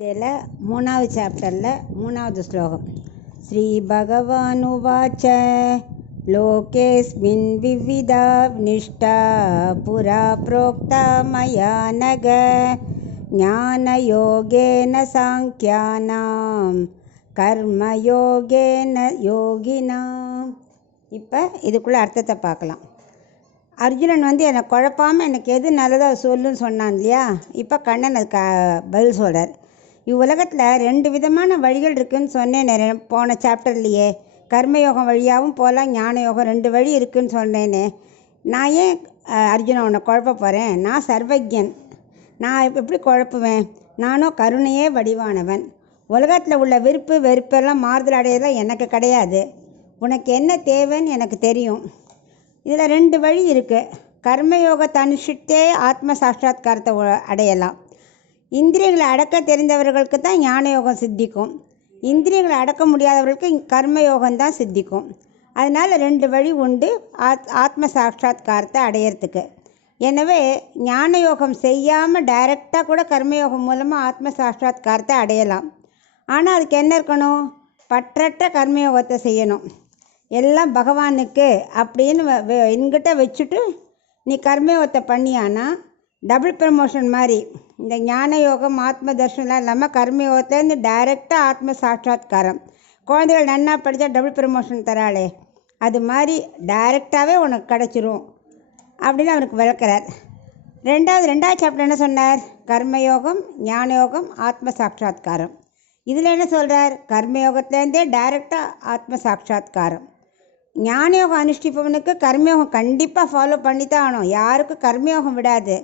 கீதையில் 3வது சாப்டரில் 3வது ஸ்லோகம். ஸ்ரீ பகவானுவாச்ச லோகேஸ்மின் விவிதா நிஷ்டா புரா ப்ரோக்தா மயா நக ஞானயோகேன சாங்கியானாம் கர்மயோகேன யோகினாம். இப்போ இதுக்குள்ளே அர்த்தத்தை பார்க்கலாம். அர்ஜுனன் என்னை குழப்பாமல் எனக்கு எது நல்லதோ சொல்லுன்னு சொன்னான் இல்லையா. இப்போ கண்ணன் அதுக்கு பதில் சொல்கிறார். இவ்வுலகத்தில் 2 விதமான வழிகள் இருக்குதுன்னு சொன்னேன் போன சாப்டர்லையே. கர்மயோகம் வழியாகவும் போகலாம், ஞான யோகம் 2 வழி இருக்குதுன்னு சொன்னேனே. நான் ஏன் அர்ஜுனன் உன்னை குழப்ப போகிறேன்? நான் சர்வஜன், நான் எப்படி குழப்புவேன்? நானும் கருணையே வடிவானவன். உலகத்தில் உள்ள விருப்பு வெறுப்பெல்லாம் மாறுதல் அடையலாம் எனக்கு கிடையாது. உனக்கு என்ன தேவைன்னு எனக்கு தெரியும். இதில் 2 வழி இருக்குது. கர்மயோகத்தை அனுஷ்டித்தே ஆத்ம சாட்சாத்காரத்தை அடையலாம். இந்திரியங்களை அடக்க தெரிந்தவர்களுக்கு தான் ஞான யோகம் சித்திக்கும். இந்திரியங்களை அடக்க முடியாதவர்களுக்கு கர்மயோகம்தான் சித்திக்கும். அதனால் 2 வழி உண்டு ஆத்ம சாட்சாத்காரத்தை அடையிறதுக்கு. எனவே ஞான யோகம் செய்யாமல் டைரெக்டாக கூட கர்மயோகம் மூலமாக ஆத்ம சாட்சாத்காரத்தை அடையலாம். ஆனால் அதுக்கு என்ன இருக்கணும்? பற்றற்ற கர்மயோகத்தை செய்யணும். எல்லாம் பகவானுக்கு அப்படின்னு என்கிட்ட வச்சுட்டு நீ கர்மயோகத்தை பண்ணியானா டபுள் ப்ரமோஷன் மாதிரி. இந்த ஞான யோகம் ஆத்ம தர்ஷனம்லாம் இல்லாமல் கர்மயோகத்துலேருந்து டைரெக்டாக ஆத்ம சாட்சாத்காரம். குழந்தைகள் நன்னா படித்தா டபுள் ப்ரமோஷன் தராளே, அது மாதிரி டைரெக்டாகவே உனக்கு கிடச்சிரும் அப்படின்னு அவனுக்கு விளக்குறார். 2வது சாப்டர் என்ன சொன்னார்? கர்மயோகம், ஞான யோகம், ஆத்ம சாட்சாத்காரம். இதில் என்ன சொல்கிறார்? கர்மயோகத்துலேருந்தே டைரெக்டாக ஆத்ம சாட்சாத்காரம். ஞானயோகம் அனுஷ்டிப்பவனுக்கு கர்மயோகம் கண்டிப்பாக ஃபாலோ பண்ணி தான் ஆகணும். யாருக்கும் கர்மயோகம் விடாது.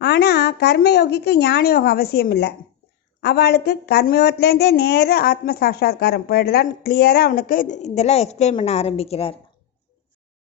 ஆனால் கர்மயோகிக்கு ஞானயோகம் அவசியம் இல்லை. அவளுக்கு கர்மயோகத்துலேருந்தே நேர ஆத்ம சாட்சாத்காரம் போயிடலான்னு கிளியராக அவனுக்கு இதெல்லாம் எக்ஸ்பிளைன் பண்ண ஆரம்பிக்கிறார்.